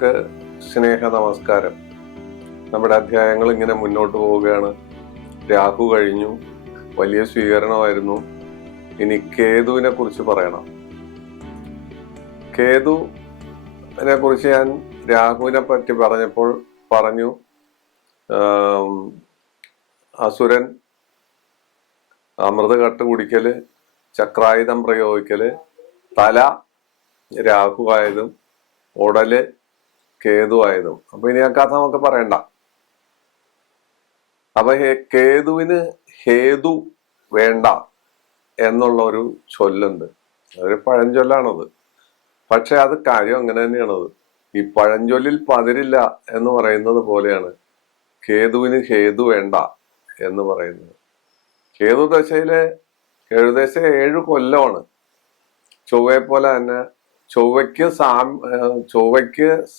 പ്രിയപ്പെട്ടവർക്ക് സ്നേഹ നമസ്കാരം. നമ്മുടെ അധ്യായങ്ങൾ ഇങ്ങനെ മുന്നോട്ട് പോവുകയാണ്. രാഹു കഴിഞ്ഞു, വലിയ സ്വീകരണമായിരുന്നു. ഇനി കേതുവിനെ കുറിച്ച് പറയണം. കേതുവിനെ കുറിച്ച് ഞാൻ രാഹുവിനെ പറ്റി പറഞ്ഞപ്പോൾ പറഞ്ഞു, അസുരൻ, അമൃത കട്ട് കുടിക്കല്, ചക്രായുധം പ്രയോഗിക്കല്, തല രാഹു ആയതും ഉടല് കേതു ആയതും. അപ്പൊ ഇനി ആ കഥ നമുക്ക് പറയണ്ട. അപ്പൊ കേതുവിന് ഹേതു വേണ്ട എന്നുള്ള ഒരു ചൊല്ലുണ്ട്. അതൊരു പഴഞ്ചൊല്ലാണത്. പക്ഷെ അത് കാര്യം അങ്ങനെ തന്നെയാണത്. ഈ പഴഞ്ചൊല്ലിൽ പതിരില്ല എന്ന് പറയുന്നത് പോലെയാണ് കേതുവിന് ഹേതു വേണ്ട എന്ന് പറയുന്നത്. കേതു ദശയിലെ ഏകദേശം 7 കൊല്ലമാണ്. ചൊവ്വയെ പോലെ തന്നെ ചൊവ്വയ്ക്ക്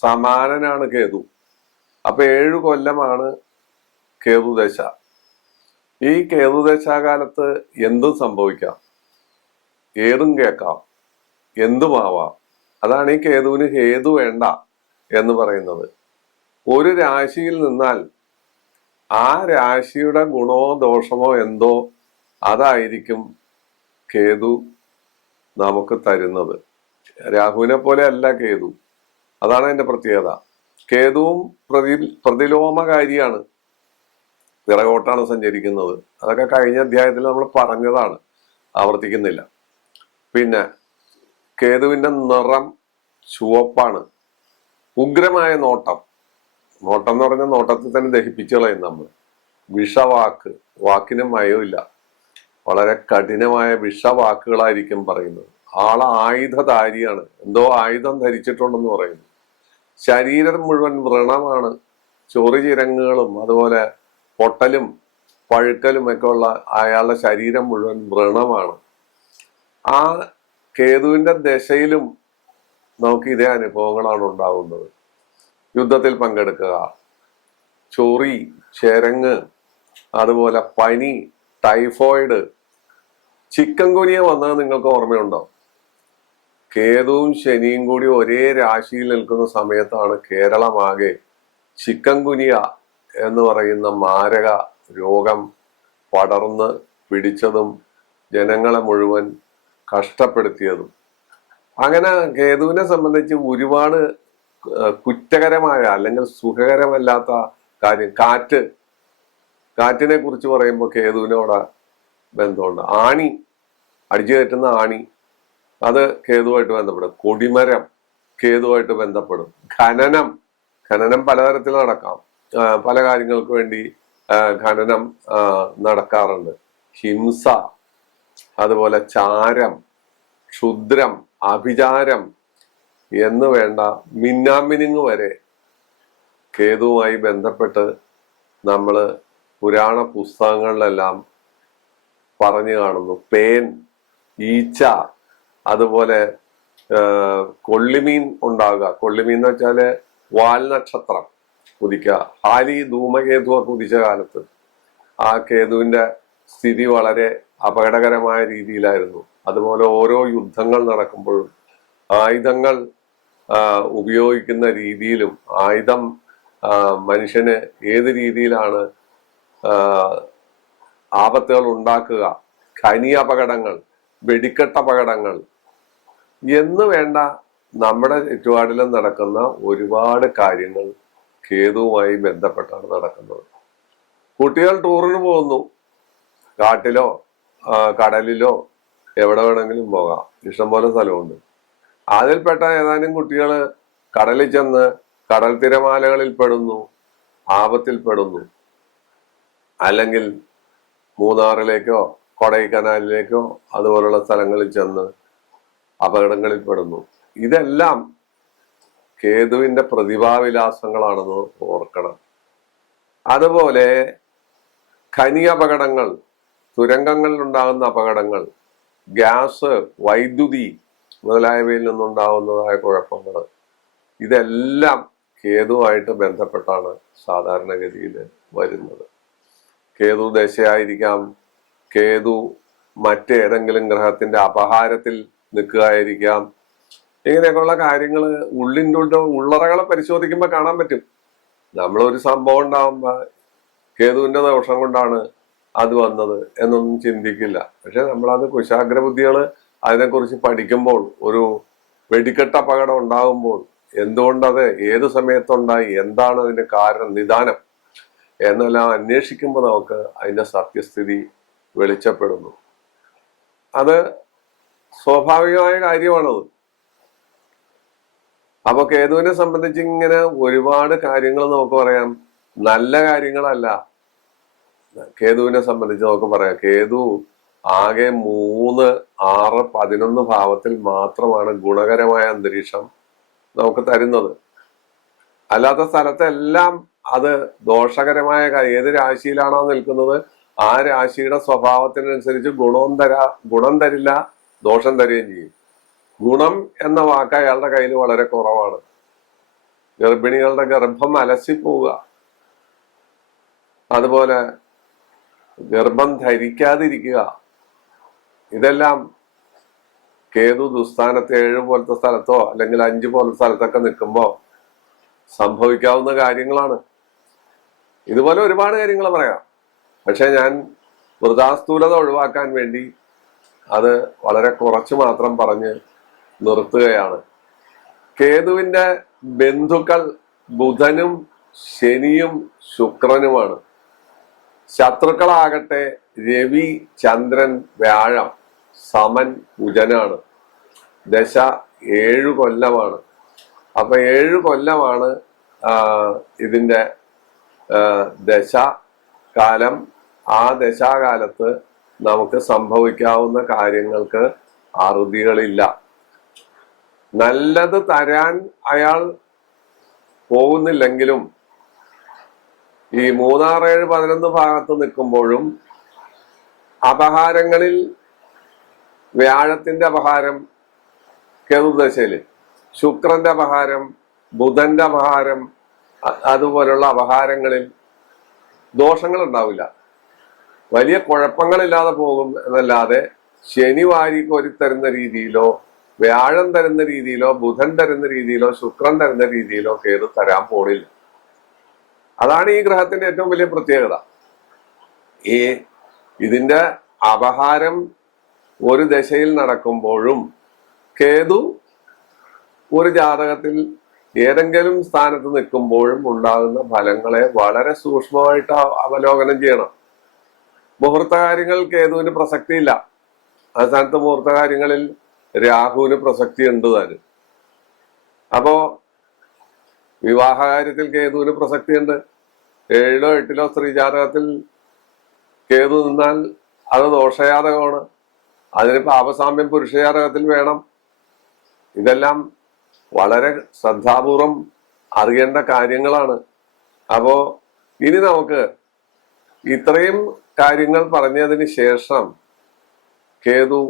സമാനനാണ് കേതു. അപ്പൊ 7 കൊല്ലമാണ് കേതുദശ. ഈ കേതുദശാകാലത്ത് എന്തും സംഭവിക്കാം, ഏതും കേൾക്കാം, എന്തുമാവാം. അതാണ് ഈ കേതുവിന് ഹേതു വേണ്ട എന്ന് പറയുന്നത്. ഒരു രാശിയിൽ നിന്നാൽ ആ രാശിയുടെ ഗുണമോ ദോഷമോ എന്തോ അതായിരിക്കും കേതു നമുക്ക് തരുന്നത്. രാഹുവിനെ പോലെ അല്ല കേതു. അതാണ് അതിന്റെ പ്രത്യേകത. കേതുവും പ്രതിലോമകാരിയാണ്, പിറകോട്ടാണ് സഞ്ചരിക്കുന്നത്. അതൊക്കെ കഴിഞ്ഞ അധ്യായത്തിൽ നമ്മൾ പറഞ്ഞതാണ്, ആവർത്തിക്കുന്നില്ല. പിന്നെ കേതുവിന്റെ നിറം ചുവപ്പാണ്. ഉഗ്രമായ നോട്ടം എന്ന് പറഞ്ഞാൽ നോട്ടത്തിൽ തന്നെ ദഹിപ്പിച്ചു കളയും നമ്മൾ. വിഷവാക്ക്, വാക്കിന് മയമില്ല, വളരെ കഠിനമായ വിഷവാക്കുകളായിരിക്കും പറയുന്നത്. ആള് ആയുധധാരിയാണ്, എന്തോ ആയുധം ധരിച്ചിട്ടുണ്ടെന്ന് പറയുന്നു. ശരീരം മുഴുവൻ വ്രണമാണ്. ചൊറിചിരങ്ങുകളും അതുപോലെ പൊട്ടലും പഴുക്കലും ഒക്കെ ഉള്ള അയാളുടെ ശരീരം മുഴുവൻ വ്രണമാണ്. ആ കേതുവിന്റെ ദശയിലും നമുക്ക് ഇതേ അനുഭവങ്ങളാണ് ഉണ്ടാകുന്നത്. യുദ്ധത്തിൽ പങ്കെടുക്കുക, ചൊറി, ചെരങ്ങ്, അതുപോലെ പനി, ടൈഫോയിഡ്, ചിക്കൻ ഗുനിയ വന്നത് നിങ്ങൾക്ക് ഓർമ്മയുണ്ടോ? കേതുവും ശനിയും കൂടി ഒരേ രാശിയിൽ നിൽക്കുന്ന സമയത്താണ് കേരളമാകെ ചിക്കൻ ഗുനിയ എന്ന് പറയുന്ന മാരക രോഗം പടർന്ന് പിടിച്ചതും ജനങ്ങളെ മുഴുവൻ കഷ്ടപ്പെടുത്തിയതും. അങ്ങനെ കേതുവിനെ സംബന്ധിച്ച് ഒരുപാട് കുറ്റകരമായ അല്ലെങ്കിൽ സുഖകരമല്ലാത്ത കാര്യം. കാറ്റിനെ കുറിച്ച് പറയുമ്പോൾ കേതുവിനോട് ബന്ധമുണ്ട്. ആണി, അടിച്ചു കയറ്റുന്ന ആണി, അത് കേതുവായിട്ട് ബന്ധപ്പെടും. കൊടിമരം കേതുവായിട്ട് ബന്ധപ്പെടും. ഖനനം പലതരത്തിൽ നടക്കാം. പല കാര്യങ്ങൾക്ക് വേണ്ടി ഖനനം നടക്കാറുണ്ട്. ഹിംസ, അതുപോലെ ചാരം, ക്ഷുദ്രം, അഭിചാരം എന്ന് വേണ്ട മിന്നാമിനുങ്ങ് വരെ കേതുവുമായി ബന്ധപ്പെട്ട് നമ്മള് പുരാണ പുസ്തകങ്ങളിലെല്ലാം പറഞ്ഞു കാണുന്നു. പേൻ, ഈച്ച, അതുപോലെ കൊള്ളിമീൻ ഉണ്ടാകുക. കൊള്ളിമീൻ എന്ന് വെച്ചാല് വാൽനക്ഷത്രം കുതിക്കുക. ഹാലി ധൂമകേതുവൊക്കെ കുതിച്ച കാലത്ത് ആ കേതുവിന്റെ സ്ഥിതി വളരെ അപകടകരമായ രീതിയിലായിരുന്നു. അതുപോലെ ഓരോ യുദ്ധങ്ങൾ നടക്കുമ്പോഴും ആയുധങ്ങൾ ഉപയോഗിക്കുന്ന രീതിയിലും ആയുധം മനുഷ്യന് ഏത് രീതിയിലാണ് ആപത്തുകൾ ഉണ്ടാക്കുക, ഖനി അപകടങ്ങൾ, വെടിക്കെട്ട് അപകടങ്ങൾ എന്ന് വേണ്ട നമ്മുടെ ചുറ്റുപാടിലും നടക്കുന്ന ഒരുപാട് കാര്യങ്ങൾ കേതുവുമായി ബന്ധപ്പെട്ടാണ് നടക്കുന്നത്. കുട്ടികൾ ടൂറിന് പോകുന്നു, കാട്ടിലോ കടലിലോ എവിടെ വേണമെങ്കിലും പോകാം, ഇഷ്ടംപോലെ സ്ഥലമുണ്ട്. അതിൽപ്പെട്ട ഏതാനും കുട്ടികൾ കടലിൽ ചെന്ന് കടൽ തിരമാലകളിൽ പെടുന്നു, ആപത്തിൽപ്പെടുന്നു. അല്ലെങ്കിൽ മൂന്നാറിലേക്കോ കൊടൈക്കനാലിലേക്കോ അതുപോലുള്ള സ്ഥലങ്ങളിൽ ചെന്ന് അപകടങ്ങളിൽ പെടുന്നു. ഇതെല്ലാം കേതുവിന്റെ പ്രതിഭാവിലാസങ്ങളാണെന്ന് ഓർക്കണം. അതുപോലെ ഖനി അപകടങ്ങൾ, തുരങ്കങ്ങളിൽ ഉണ്ടാകുന്ന അപകടങ്ങൾ, ഗ്യാസ്, വൈദ്യുതി മുതലായവയിൽ നിന്നുണ്ടാകുന്നതായ കുഴപ്പങ്ങൾ, ഇതെല്ലാം കേതുവായിട്ട് ബന്ധപ്പെട്ടാണ് സാധാരണഗതിയിൽ വരുന്നത്. കേതു ദശയായിരിക്കാം, കേതു മറ്റേതെങ്കിലും ഗ്രഹത്തിന്റെ അപഹാരത്തിൽ നിൽക്കുകയായിരിക്കാം, ഇങ്ങനെയൊക്കെയുള്ള കാര്യങ്ങൾ ഉള്ളറകളെ പരിശോധിക്കുമ്പോൾ കാണാൻ പറ്റും. നമ്മളൊരു സംഭവം ഉണ്ടാവുമ്പോ കേതുവിന്റെ ദോഷം കൊണ്ടാണ് അത് വന്നത് എന്നൊന്നും ചിന്തിക്കില്ല. പക്ഷെ നമ്മളത് കുശാഗ്ര ബുദ്ധികള് അതിനെക്കുറിച്ച് പഠിക്കുമ്പോൾ, ഒരു വെടിക്കെട്ട് അപകടം ഉണ്ടാകുമ്പോൾ എന്തുകൊണ്ടത് ഏത് സമയത്തുണ്ടായി, എന്താണ് അതിന്റെ കാരണം, നിദാനം എന്നെല്ലാം അന്വേഷിക്കുമ്പോൾ നമുക്ക് അതിന്റെ സത്യസ്ഥിതി വെളിച്ചപ്പെടുന്നു. അത് സ്വാഭാവികമായ കാര്യമാണത്. അപ്പൊ കേതുവിനെ സംബന്ധിച്ച് ഇങ്ങനെ ഒരുപാട് കാര്യങ്ങൾ നമുക്ക് പറയാം. നല്ല കാര്യങ്ങളല്ല കേതുവിനെ സംബന്ധിച്ച് നമുക്ക് പറയാം. കേതു ആകെ 3, 6, 11 ഭാവത്തിൽ മാത്രമാണ് ഗുണകരമായ അന്തരീക്ഷം നമുക്ക് തരുന്നത്. അല്ലാത്ത സ്ഥലത്തെല്ലാം അത് ദോഷകരമായ കാര്യം. ഏത് രാശിയിലാണോ നിൽക്കുന്നത് ആ രാശിയുടെ സ്വഭാവത്തിനനുസരിച്ച് ഗുണം തരില്ല, ദോഷം തരികയും ചെയ്യും. ഗുണം എന്ന വാക്ക് അയാളുടെ കയ്യിൽ വളരെ കുറവാണ്. ഗർഭിണികളുടെ ഗർഭം അലസിപ്പോവുക, അതുപോലെ ഗർഭം ധരിക്കാതിരിക്കുക, ഇതെല്ലാം കേതു ദുസ്ഥാനത്ത് 7 പോലത്തെ സ്ഥലത്തോ അല്ലെങ്കിൽ 5 പോലത്തെ സ്ഥലത്തൊക്കെ നിൽക്കുമ്പോൾ സംഭവിക്കാവുന്ന കാര്യങ്ങളാണ്. ഇതുപോലെ ഒരുപാട് കാര്യങ്ങൾ പറയാം. പക്ഷെ ഞാൻ വൃഥാസ്ഥൂലത ഒഴിവാക്കാൻ വേണ്ടി അത് വളരെ കുറച്ച് മാത്രം പറഞ്ഞ് നിർത്തുകയാണ്. കേതുവിന്റെ ബന്ധുക്കൾ ബുധനും ശനിയും ശുക്രനുമാണ്. ശത്രുക്കളാകട്ടെ രവി, ചന്ദ്രൻ, വ്യാഴം, സമൻ, കുജനാണ്. ദശ 7 കൊല്ലമാണ്. അപ്പൊ 7 കൊല്ലമാണ് ഇതിന്റെ ദശാകാലം. ആ ദശാകാലത്ത് നമുക്ക് സംഭവിക്കാവുന്ന കാര്യങ്ങൾക്ക് അറുതികളില്ല. നല്ലത് തരാൻ അയാൾ പോകുന്നില്ലെങ്കിലും ഈ 3, 6, 7, 11 ഭാഗത്ത് നിൽക്കുമ്പോഴും അപഹാരങ്ങളിൽ വ്യാഴത്തിന്റെ അപഹാരം കേതുദശയില്, ശുക്രന്റെ അപഹാരം, ബുധന്റെ അപഹാരം, അതുപോലുള്ള അപഹാരങ്ങളിൽ ദോഷങ്ങൾ ഉണ്ടാവില്ല. വലിയ കുഴപ്പങ്ങളില്ലാതെ പോകും എന്നല്ലാതെ ശനി വാരി കോരിത്തരുന്ന രീതിയിലോ വ്യാഴം തരുന്ന രീതിയിലോ ബുധൻ തരുന്ന രീതിയിലോ ശുക്രൻ തരുന്ന രീതിയിലോ കേതു തരാൻ പോണില്ല. അതാണ് ഈ ഗ്രഹത്തിന്റെ ഏറ്റവും വലിയ പ്രത്യേകത. ഇതിന്റെ അപഹാരം ഒരു ദശയിൽ നടക്കുമ്പോഴും കേതു ഒരു ജാതകത്തിൽ ഏതെങ്കിലും സ്ഥാനത്ത് നിൽക്കുമ്പോഴും ഉണ്ടാകുന്ന ഫലങ്ങളെ വളരെ സൂക്ഷ്മമായിട്ട് അവലോകനം ചെയ്യണം. മുഹൂർത്ത കാര്യങ്ങൾ കേതുവിന് പ്രസക്തിയില്ല. ആ സ്ഥാനത്ത് മുഹൂർത്ത കാര്യങ്ങളിൽ രാഹുവിന് പ്രസക്തി ഉണ്ട് താനും. അപ്പോ വിവാഹ കാര്യത്തിൽ കേതുവിന് പ്രസക്തിയുണ്ട്. 7ലോ 8ലോ സ്ത്രീ ജാതകത്തിൽ കേതു നിന്നാൽ അത് ദോഷജാതകമാണ്. അതിന് പാപസാമ്യം പുരുഷജാതകത്തിൽ വേണം. ഇതെല്ലാം വളരെ ശ്രദ്ധാപൂർവം അറിയേണ്ട കാര്യങ്ങളാണ്. അപ്പോ ഇനി നമുക്ക് ഇത്രയും കാര്യങ്ങൾ പറഞ്ഞതിന് ശേഷം കേതു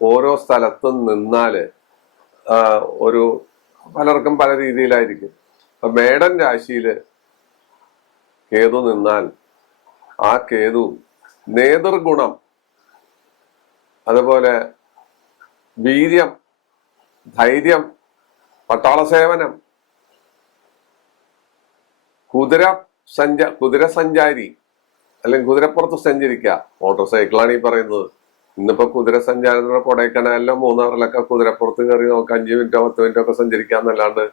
ഓരോ സ്ഥലത്തും നിന്നാല് ഒരു പലർക്കും പല രീതിയിലായിരിക്കും. അപ്പൊ മേടൻ രാശിയില് കേതു നിന്നാൽ ആ കേതു നേതൃഗുണം, അതുപോലെ വീര്യം, ധൈര്യം, പട്ടാള സേവനം, കുതിര സഞ്ചാരി അല്ലെങ്കിൽ കുതിരപ്പുറത്ത് സഞ്ചരിക്കുക. മോട്ടോർ സൈക്കിളാണ് ഈ പറയുന്നത്. ഇന്നിപ്പോ കുതിര സഞ്ചാരത്തിലൂടെ കൊടൈക്കനാലിലോ മൂന്നാറിലൊക്കെ കുതിരപ്പുറത്ത് കയറി നമുക്ക് 5 മിനിറ്റോ 10 മിനിറ്റോ ഒക്കെ സഞ്ചരിക്കാന്നല്ലാണ്ട്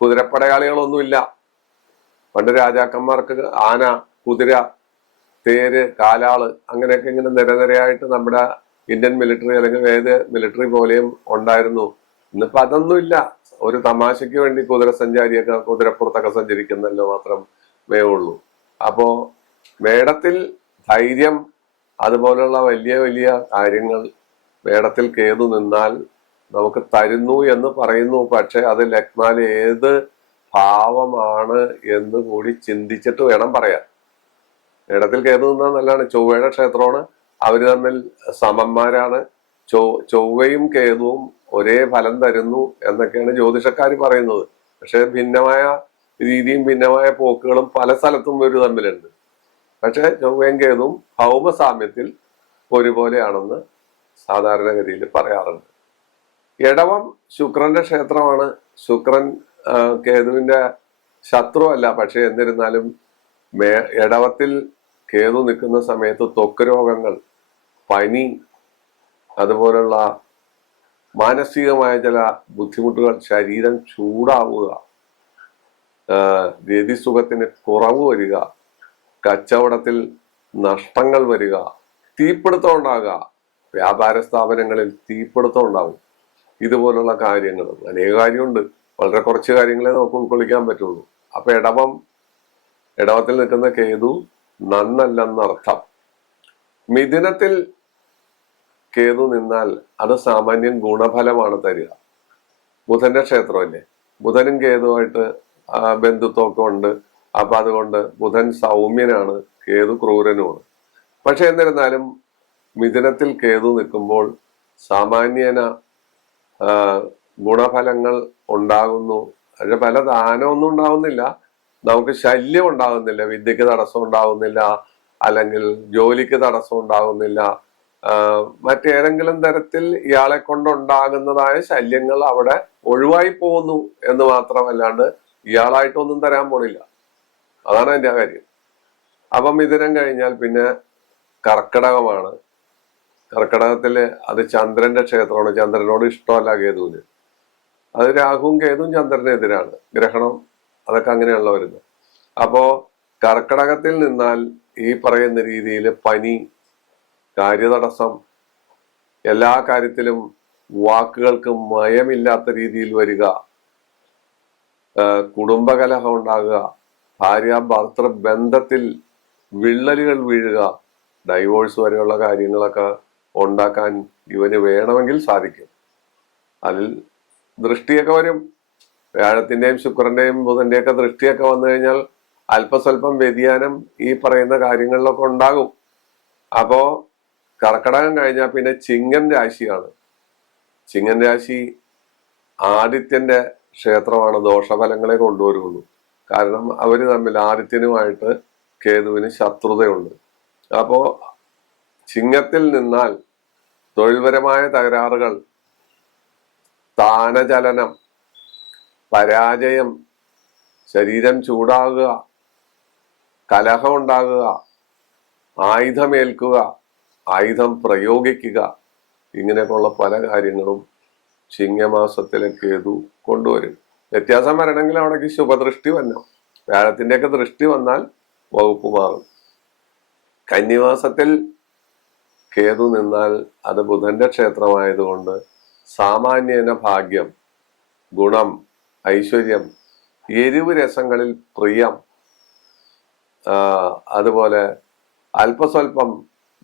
കുതിരപ്പടയാളികളൊന്നുമില്ല. പണ്ട് രാജാക്കന്മാർക്ക് ആന, കുതിര, തേര്, കാലാള് അങ്ങനെയൊക്കെ ഇങ്ങനെ നിരനിരയായിട്ട് നമ്മുടെ ഇന്ത്യൻ മിലിറ്ററി അല്ലെങ്കിൽ ഏത് മിലിറ്ററി പോലെയും ഉണ്ടായിരുന്നു. ഇന്നിപ്പോ അതൊന്നുമില്ല. ഒരു തമാശയ്ക്ക് വേണ്ടി കുതിര സഞ്ചാരിയൊക്കെ കുതിരപ്പുറത്തൊക്കെ സഞ്ചരിക്കുന്നല്ലോ മാത്രമേ ഉള്ളൂ. അപ്പോ മേടത്തിൽ ധൈര്യം, അതുപോലുള്ള വലിയ വലിയ കാര്യങ്ങൾ മേടത്തിൽ കേതു നിന്നാൽ നമുക്ക് തരുന്നു എന്ന് പറയുന്നു. പക്ഷെ അത് ലഗ്നാൽ ഏത് ഭാവമാണ് എന്ന് കൂടി ചിന്തിച്ചിട്ട് വേണം പറയാൻ. മേടത്തിൽ കേതു നിന്നാൽ നല്ലതാണ്. ചൊവ്വയുടെ ക്ഷേത്രമാണ്. അവര് തമ്മിൽ സമന്മാരാണ്. ചൊവ്വയും കേതുവും ഒരേ ഫലം തരുന്നു എന്നൊക്കെയാണ് ജ്യോതിഷക്കാർ പറയുന്നത്. പക്ഷെ ഭിന്നമായ രീതിയും ഭിന്നമായ പോക്കുകളും പല സ്ഥലത്തും ഒരു തമ്മിലുണ്ട്. പക്ഷെ ചൊവ്വയും കേതുവും ഭൗമസാമ്യത്തിൽ ഒരുപോലെയാണെന്ന് സാധാരണഗതിയിൽ പറയാറുണ്ട്. ഇടവം ശുക്രന്റെ ക്ഷേത്രമാണ്. ശുക്രൻ കേതുവിന്റെ ശത്രു അല്ല. പക്ഷെ എന്നിരുന്നാലും ഇടവത്തിൽ കേതു നിൽക്കുന്ന സമയത്ത് ത്വക്ക് രോഗങ്ങൾ, പനി, അതുപോലുള്ള മാനസികമായ ചില ബുദ്ധിമുട്ടുകൾ, ശരീരം ചൂടാവുക, രതിസുഖത്തിന് കുറവ് വരിക, കച്ചവടത്തിൽ നഷ്ടങ്ങൾ വരിക, തീപിടുത്തം ഉണ്ടാകുക, വ്യാപാര സ്ഥാപനങ്ങളിൽ തീപിടുത്തം ഉണ്ടാവും. ഇതുപോലുള്ള കാര്യങ്ങൾ അനേക കാര്യമുണ്ട്. വളരെ കുറച്ച് കാര്യങ്ങളെ നമുക്ക് ഉൾക്കൊള്ളിക്കാൻ പറ്റുള്ളൂ. അപ്പൊ ഇടവത്തിൽ നിൽക്കുന്ന കേതു നന്നല്ലെന്നർത്ഥം. മിഥുനത്തിൽ കേതു നിന്നാൽ അത് സാമാന്യം ഗുണഫലമാണ് തരിക. ബുധന്റെ ക്ഷേത്രമല്ലേ, ബുധനും കേതുവായിട്ട് ബന്ധുത്വമൊക്കെ ഉണ്ട്. അപ്പൊ അതുകൊണ്ട് ബുധൻ സൗമ്യനാണ്, കേതു ക്രൂരനുമാണ്. പക്ഷെ എന്നിരുന്നാലും മിഥുനത്തിൽ കേതു നിൽക്കുമ്പോൾ സാമാന്യന ഗുണഫലങ്ങൾ ഉണ്ടാകുന്നു. പക്ഷെ പല ദാനമൊന്നും ഉണ്ടാവുന്നില്ല, നമുക്ക് ശല്യം ഉണ്ടാകുന്നില്ല, വിദ്യക്ക് തടസ്സം ഉണ്ടാകുന്നില്ല, അല്ലെങ്കിൽ ജോലിക്ക് തടസ്സം ഉണ്ടാകുന്നില്ല. മറ്റേതെങ്കിലും തരത്തിൽ ഇയാളെ കൊണ്ടുണ്ടാകുന്നതായ ശല്യങ്ങൾ അവിടെ ഒഴിവായി പോകുന്നു എന്ന് മാത്രമല്ലാണ്ട് ഇയാളായിട്ടൊന്നും തരാൻ പോണില്ല. അതാണ് എൻ്റെ കാര്യം. അപ്പം മിഥുനം കഴിഞ്ഞാൽ പിന്നെ കർക്കിടകമാണ്. കർക്കിടകത്തില് അത് ചന്ദ്രന്റെ ക്ഷേത്രമാണ്. ചന്ദ്രനോട് ഇഷ്ടമല്ല കേതുവിന്. അത് രാഹുവും കേതുവും ചന്ദ്രനെതിരാണ്. ഗ്രഹണം അതൊക്കെ അങ്ങനെയുള്ള വരുന്നത്. അപ്പോ കർക്കിടകത്തിൽ നിന്നാൽ ഈ പറയുന്ന രീതിയിൽ പനി, കാര്യതടസ്സം, എല്ലാ കാര്യത്തിലും വാക്കുകൾക്ക് മയമില്ലാത്ത രീതിയിൽ വരിക, കുടുംബകലഹം ഉണ്ടാകുക, ഭാര്യ ഭർത്തൃ ബന്ധത്തിൽ വിള്ളലുകൾ വീഴുക, ഡൈവോഴ്സ് വരെയുള്ള കാര്യങ്ങളൊക്കെ ഉണ്ടാക്കാൻ ഇവന് വേണമെങ്കിൽ സാധിക്കും. അതിൽ ദൃഷ്ടിയൊക്കെ വരും. വ്യാഴത്തിന്റെയും ശുക്രന്റെയും ബുധന്റെയൊക്കെ ദൃഷ്ടിയൊക്കെ വന്നു കഴിഞ്ഞാൽ അല്പസ്വല്പം വ്യതിയാനം ഈ പറയുന്ന കാര്യങ്ങളിലൊക്കെ ഉണ്ടാകും. അപ്പോ കർക്കിടകം കഴിഞ്ഞാൽ പിന്നെ ചിങ്ങൻ രാശിയാണ്. ചിങ്ങൻ രാശി ആദിത്യന്റെ ക്ഷേത്രമാണ്. ദോഷഫലങ്ങളെ കൊണ്ടുവരുള്ളൂ. കാരണം അവര് തമ്മിൽ ആദിത്യനുമായിട്ട് കേതുവിന് ശത്രുതയുണ്ട്. അപ്പോ ചിങ്ങത്തിൽ നിന്നാൽ തൊഴിൽപരമായ തകരാറുകൾ, സ്ഥാനചലനം, പരാജയം, ശരീരം ചൂടാകുക, കലഹം ഉണ്ടാകുക, ആയുധമേൽക്കുക, ആയുധം പ്രയോഗിക്കുക, ഇങ്ങനെയൊക്കെയുള്ള പല കാര്യങ്ങളും ചിങ്ങമാസത്തിലെ കേതു കൊണ്ടുവരും. വ്യത്യാസം വരണമെങ്കിൽ അവിടേക്ക് ശുഭദൃഷ്ടി വരണം. വ്യാഴത്തിന്റെയൊക്കെ ദൃഷ്ടി വന്നാൽ വകുപ്പ് മാറും. കന്നിമാസത്തിൽ കേതു നിന്നാൽ അത് ബുധന്റെ ക്ഷേത്രമായതുകൊണ്ട് സാമാന്യേന ഭാഗ്യം, ഗുണം, ഐശ്വര്യം, എരിവ് രസങ്ങളിൽ പ്രിയം, അതുപോലെ അല്പസ്വല്പം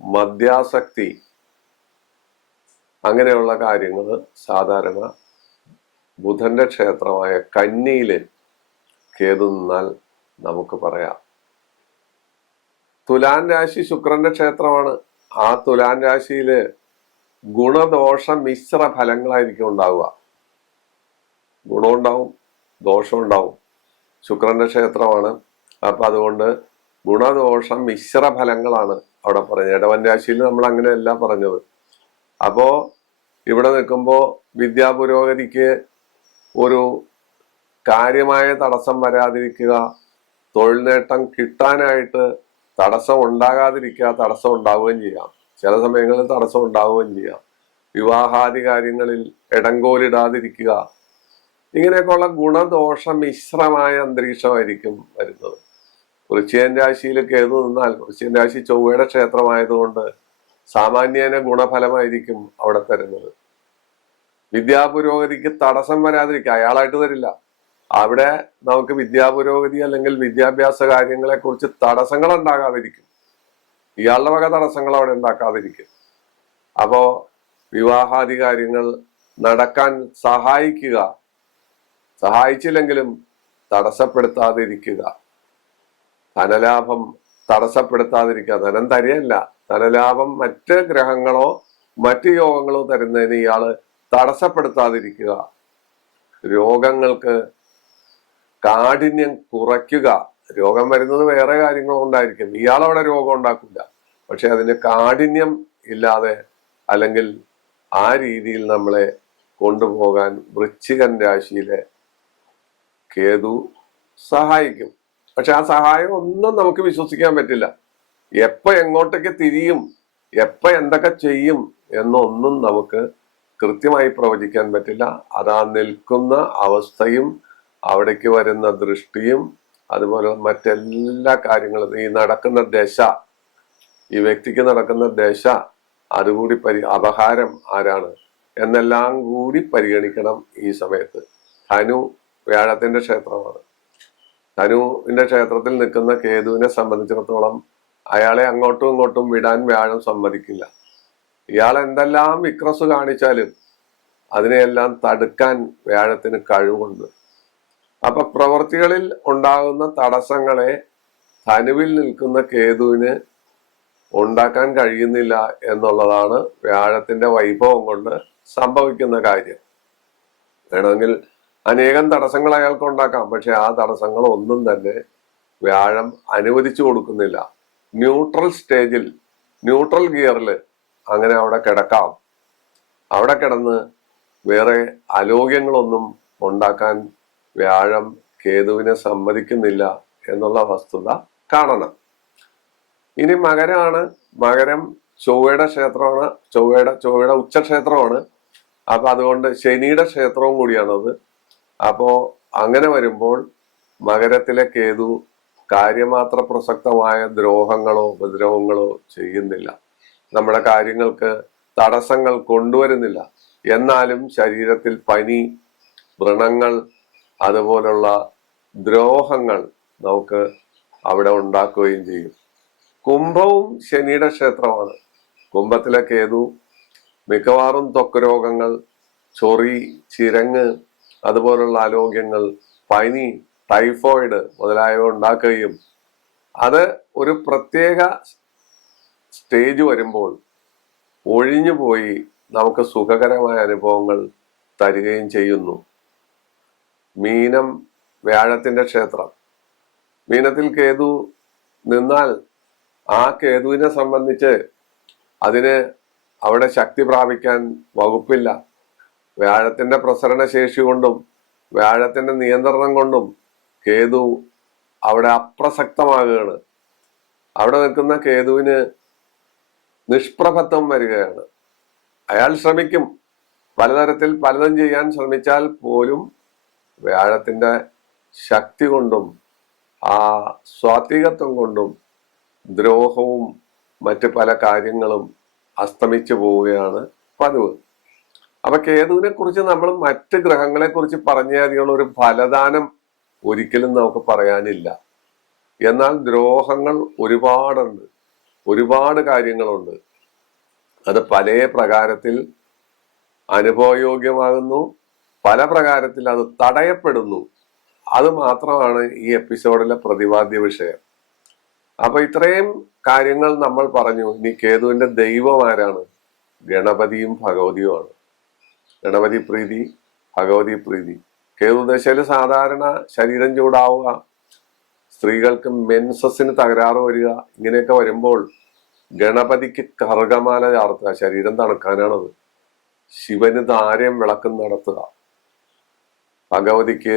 മദ്യാസക്തി, അങ്ങനെയുള്ള കാര്യങ്ങൾ സാധാരണ ബുധന്റെ ക്ഷേത്രമായ കന്നിയില് കേതു നിന്നാൽ നമുക്ക് പറയാം. തുലാൻ രാശി ശുക്രന്റെ ക്ഷേത്രമാണ്. ആ തുലാൻ രാശിയില് ഗുണദോഷ മിശ്ര ഫലങ്ങളായിരിക്കും ഉണ്ടാവുക. ഗുണമുണ്ടാവും, ദോഷം ഉണ്ടാവും. ശുക്രന്റെ ക്ഷേത്രമാണ്. അപ്പൊ അതുകൊണ്ട് ഗുണദോഷം മിശ്ര ഫലങ്ങളാണ് അവിടെ പറഞ്ഞത്. ഇടവൻ രാശിയിൽ നമ്മൾ അങ്ങനെയല്ല പറഞ്ഞത്. അപ്പോ ഇവിടെ നിൽക്കുമ്പോ വിദ്യാപുരോഗതിക്ക് ഒരു കാര്യമായ തടസ്സം വരാതിരിക്കുക, തൊഴിൽ നേട്ടം കിട്ടാനായിട്ട് തടസ്സം ഉണ്ടാകാതിരിക്കുക, തടസ്സം ഉണ്ടാവുകയും ചെയ്യാം. ചില സമയങ്ങളിൽ തടസ്സം ഉണ്ടാവുകയും ചെയ്യാം. വിവാഹാദി കാര്യങ്ങളിൽ ഇടങ്കോലിടാതിരിക്കുക, ഇങ്ങനെയൊക്കെയുള്ള ഗുണദോഷ മിശ്രമായ അന്തരീക്ഷമായിരിക്കും വരുന്നത്. വൃശ്ചികൻ രാശിയിൽ കേതു നിന്നാൽ, വൃശ്ചികൻ രാശി ചൊവ്വയുടെ ക്ഷേത്രമായതുകൊണ്ട് സാമാന്യേന ഗുണഫലമായിരിക്കും അവിടെ തരുന്നത്. വിദ്യാപുരോഗതിക്ക് തടസ്സം വരാതിരിക്കുക, അയാളായിട്ട് തരില്ല. അവിടെ നമുക്ക് വിദ്യാപുരോഗതി അല്ലെങ്കിൽ വിദ്യാഭ്യാസ കാര്യങ്ങളെ കുറിച്ച് തടസ്സങ്ങൾ ഉണ്ടാകാതിരിക്കും. ഇയാളുടെ വക തടസ്സങ്ങൾ അവിടെ ഉണ്ടാക്കാതിരിക്കും. അപ്പോ വിവാഹാദി കാര്യങ്ങൾ നടക്കാൻ സഹായിക്കുക, സഹായിച്ചില്ലെങ്കിലും തടസ്സപ്പെടുത്താതിരിക്കുക. ധനലാഭം തടസ്സപ്പെടുത്താതിരിക്കുക. ധനം തരികയല്ല, ധനലാഭം മറ്റ് ഗ്രഹങ്ങളോ മറ്റ് യോഗങ്ങളോ തരുന്നതിന് ഇയാള് തടസ്സപ്പെടുത്താതിരിക്കുക. രോഗങ്ങൾക്ക് കാഠിന്യം കുറയ്ക്കുക. രോഗം വരുന്നത് വേറെ കാര്യങ്ങളുണ്ടായിരിക്കും, ഇയാളവിടെ രോഗം ഉണ്ടാക്കില്ല. പക്ഷെ അതിന് കാഠിന്യം ഇല്ലാതെ അല്ലെങ്കിൽ ആ രീതിയിൽ നമ്മളെ കൊണ്ടുപോകാൻ വൃശ്ചികൻ രാശിയിലെ കേതു സഹായിക്കും. പക്ഷെ ആ സഹായം ഒന്നും നമുക്ക് വിശ്വസിക്കാൻ പറ്റില്ല. എപ്പോ എങ്ങോട്ടേക്ക് തിരിയും, എപ്പോ എന്തൊക്കെ ചെയ്യും എന്നൊന്നും നമുക്ക് കൃത്യമായി പ്രവചിക്കാൻ പറ്റില്ല. അതാ നിൽക്കുന്ന അവസ്ഥയും അവിടേക്ക് വരുന്ന ദൃഷ്ടിയും അതുപോലെ മറ്റെല്ലാ കാര്യങ്ങളും, ഈ നടക്കുന്ന ദശ, ഈ വ്യക്തിക്ക് നടക്കുന്ന ദശ, അതുകൂടി അപഹാരം ആരാണ് എന്നെല്ലാം കൂടി പരിഗണിക്കണം ഈ സമയത്ത്. ധനു വ്യാഴത്തിന്റെ ക്ഷേത്രമാണ്. ധനുവിന്റെ ക്ഷേത്രത്തിൽ നിൽക്കുന്ന കേതുവിനെ സംബന്ധിച്ചിടത്തോളം അയാളെ അങ്ങോട്ടും ഇങ്ങോട്ടും വിടാൻ വ്യാഴം സമ്മതിക്കില്ല. ഇയാൾ എന്തെല്ലാം വിക്രസ് കാണിച്ചാലും അതിനെയെല്ലാം തടുക്കാൻ വ്യാഴത്തിന് കഴിവുണ്ട്. അപ്പൊ പ്രവൃത്തികളിൽ ഉണ്ടാകുന്ന തടസ്സങ്ങളെ ധനുവിൽ നിൽക്കുന്ന കേതുവിന് ഉണ്ടാക്കാൻ കഴിയുന്നില്ല എന്നുള്ളതാണ് വ്യാഴത്തിന്റെ വൈഭവം കൊണ്ട് സംഭവിക്കുന്ന കാര്യം. വേണമെങ്കിൽ അനേകം തടസ്സങ്ങൾ അയാൾക്ക് ഉണ്ടാക്കാം, പക്ഷെ ആ തടസ്സങ്ങൾ ഒന്നും തന്നെ വ്യാഴം അനുവദിച്ചു കൊടുക്കുന്നില്ല. ന്യൂട്രൽ സ്റ്റേജിൽ, ന്യൂട്രൽ ഗിയറിൽ അങ്ങനെ അവിടെ കിടക്കാം. അവിടെ കിടന്ന് വേറെ അലോക്യങ്ങളൊന്നും ഉണ്ടാക്കാൻ വ്യാഴം കേതുവിനെ സമ്മതിക്കുന്നില്ല എന്നുള്ള വസ്തുത കാണണം. ഇനി മകരമാണ്. മകരം ചൊവ്വയുടെ ക്ഷേത്രമാണ്, ചൊവ്വയുടെ ഉച്ചക്ഷേത്രമാണ്. അപ്പൊ അതുകൊണ്ട് ശനിയുടെ ക്ഷേത്രവും കൂടിയാണത്. അപ്പോ അങ്ങനെ വരുമ്പോൾ മകരത്തിലെ കേതു കാര്യമാത്ര പ്രസക്തമായ ദ്രോഹങ്ങളോ ഉപദ്രവങ്ങളോ ചെയ്യുന്നില്ല, നമ്മുടെ കാര്യങ്ങൾക്ക് തടസ്സങ്ങൾ കൊണ്ടുവരുന്നില്ല. എന്നാലും ശരീരത്തിൽ പനി, വ്രണങ്ങൾ, അതുപോലുള്ള ദ്രോഹങ്ങൾ നമുക്ക് അവിടെ ഉണ്ടാക്കുകയും ചെയ്യും. കുംഭവും ശനിയുടെ ക്ഷേത്രമാണ്. കുംഭത്തിലെ കേതു മിക്കവാറും ത്വക്ക് രോഗങ്ങൾ, ചൊറി, ചിരങ്ങ്, അതുപോലുള്ള ആരോഗ്യങ്ങൾ, പനി, ടൈഫോയിഡ് മുതലായവ ഉണ്ടാക്കുകയും അത് ഒരു പ്രത്യേക സ്റ്റേജ് വരുമ്പോൾ ഒഴിഞ്ഞു പോയി നമുക്ക് സുഖകരമായ അനുഭവങ്ങൾ തരികയും ചെയ്യുന്നു. മീനം വ്യാഴത്തിന്റെ ക്ഷേത്രം. മീനത്തിൽ കേതു നിന്നാൽ ആ കേതുവിനെ സംബന്ധിച്ച് അതിന് അവിടെ ശക്തി പ്രാപിക്കാൻ വകുപ്പില്ല. വ്യാഴത്തിന്റെ പ്രസരണ ശേഷി കൊണ്ടും വ്യാഴത്തിന്റെ നിയന്ത്രണം കൊണ്ടും കേതു അവിടെ അപ്രസക്തമാകുകയാണ്. അവിടെ നിൽക്കുന്ന കേതുവിന് നിഷ്പ്രഭത്വം വരികയാണ്. അയാൾ ശ്രമിക്കും, പലതരത്തിൽ പലതും ചെയ്യാൻ ശ്രമിച്ചാൽ പോലും വ്യാഴത്തിന്റെ ശക്തി കൊണ്ടും ആ സ്വാത്വികത്വം കൊണ്ടും ദ്രോഹവും മറ്റ് പല കാര്യങ്ങളും അസ്തമിച്ചു പോവുകയാണ് പതിവ്. അപ്പൊ കേതുവിനെ കുറിച്ച് നമ്മൾ മറ്റ് ഗ്രഹങ്ങളെ കുറിച്ച് പറഞ്ഞതിനുള്ള ഒരു ഫലദാനം ഒരിക്കലും നമുക്ക് പറയാനില്ല. എന്നാൽ ദ്രോഹങ്ങൾ ഒരുപാടുണ്ട്, ഒരുപാട് കാര്യങ്ങളുണ്ട്. അത് പല പ്രകാരത്തിൽ അനുഭവയോഗ്യമാകുന്നു, പല പ്രകാരത്തിൽ അത് തടയപ്പെടുന്നു. അത് മാത്രമാണ് ഈ എപ്പിസോഡിലെ പ്രതിപാദ്യ വിഷയം. അപ്പൊ ഇത്രയും കാര്യങ്ങൾ നമ്മൾ പറഞ്ഞു. ഇനി കേതുവിന്റെ ദൈവം ആരാണ്? ഗണപതിയും ഭഗവതിയുമാണ്. ഗണപതി പ്രീതി, ഭഗവതി പ്രീതി. കേതു ദശയിൽ സാധാരണ ശരീരം ചൂടാവുക, സ്ത്രീകൾക്ക് മെൻസസിന് തകരാറ് വരിക, ഇങ്ങനെയൊക്കെ വരുമ്പോൾ ഗണപതിക്ക് കറുകമാല ചാർത്തുക, ശരീരം തണുക്കാനാണത്. ശിവന് ധാര്യം വിളക്കം നടത്തുക, ഭഗവതിക്ക്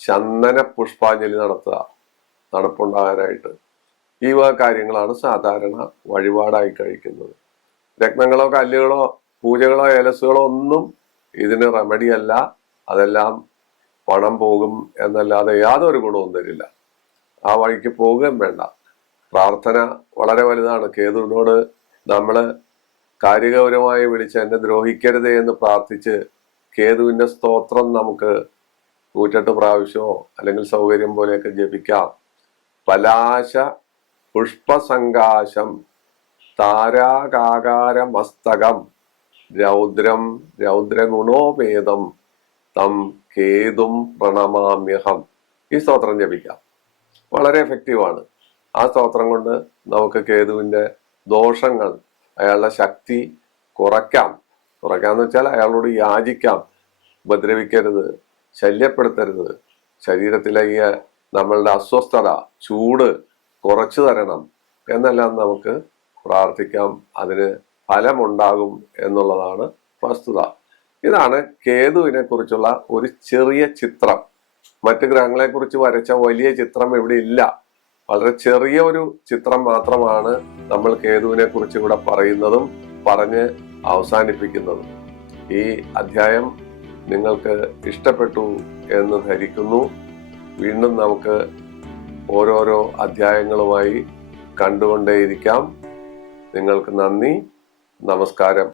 ചന്ദന പുഷ്പാഞ്ജലി നടത്തുക, തണുപ്പുണ്ടാകാനായിട്ട്. ഈ വക കാര്യങ്ങളാണ് സാധാരണ വഴിപാടായി കഴിക്കുന്നത്. രത്നങ്ങളോ കല്ലുകളോ പൂജകളോ ഏലസുകളോ ഒന്നും ഇതിന് റെമഡി അല്ല. അതെല്ലാം പണം പോകും എന്നല്ലാതെ യാതൊരു ഗുണവും തരില്ല. ആ വഴിക്ക് പോവുകയും വേണ്ട. പ്രാർത്ഥന വളരെ വലുതാണ്. കേതുവിനോട് നമ്മൾ കാര്യഗൗരവമായി വിളിച്ച് എന്നെ ദ്രോഹിക്കരുതേ എന്ന് പ്രാർത്ഥിച്ച് കേതുവിന്റെ സ്തോത്രം നമുക്ക് 108 പ്രാവശ്യമോ അല്ലെങ്കിൽ സൗകര്യം പോലെയൊക്കെ ജപിക്കാം. പലാശ പുഷ്പസങ്കാശം താരാകാകാരമസ്തകം രൗദ്രം രൗദ്രഗുണോപേതം തം കേതും പ്രണമാമ്യഹം. ഈ സ്തോത്രം ജപിക്കാം, വളരെ എഫക്റ്റീവാണ്. ആ സ്തോത്രം കൊണ്ട് നമുക്ക് കേതുവിന്റെ ദോഷങ്ങൾ, അയാളുടെ ശക്തി കുറയ്ക്കാന്ന് വെച്ചാൽ അയാളോട് യാചിക്കാം, ഉപദ്രവിക്കരുത്, ശല്യപ്പെടുത്തരുത്, ശരീരത്തിലെ ഈ നമ്മളുടെ അസ്വസ്ഥത, ചൂട് കുറച്ചു തരണം എന്നെല്ലാം നമുക്ക് പ്രാർത്ഥിക്കാം. അതിന് ഫലമുണ്ടാകും എന്നുള്ളതാണ് വസ്തുത. ഇതാണ് കേതുവിനെ കുറിച്ചുള്ള ഒരു ചെറിയ ചിത്രം. മറ്റ് ഗ്രഹങ്ങളെ കുറിച്ച് വരച്ച വലിയ ചിത്രം ഇവിടെ ഇല്ല. വളരെ ചെറിയ ഒരു ചിത്രം മാത്രമാണ് നമ്മൾ കേതുവിനെ കുറിച്ച് ഇവിടെ പറയുന്നതും പറഞ്ഞ് അവസാനിപ്പിക്കുന്നതും. ഈ അധ്യായം നിങ്ങൾക്ക് ഇഷ്ടപ്പെട്ടു എന്ന് ധരിക്കുന്നു. വീണ്ടും നമുക്ക് ഓരോരോ അധ്യായങ്ങളുമായി കണ്ടുകൊണ്ടേയിരിക്കാം. നിങ്ങൾക്ക് നന്ദി, നമസ്കാരം.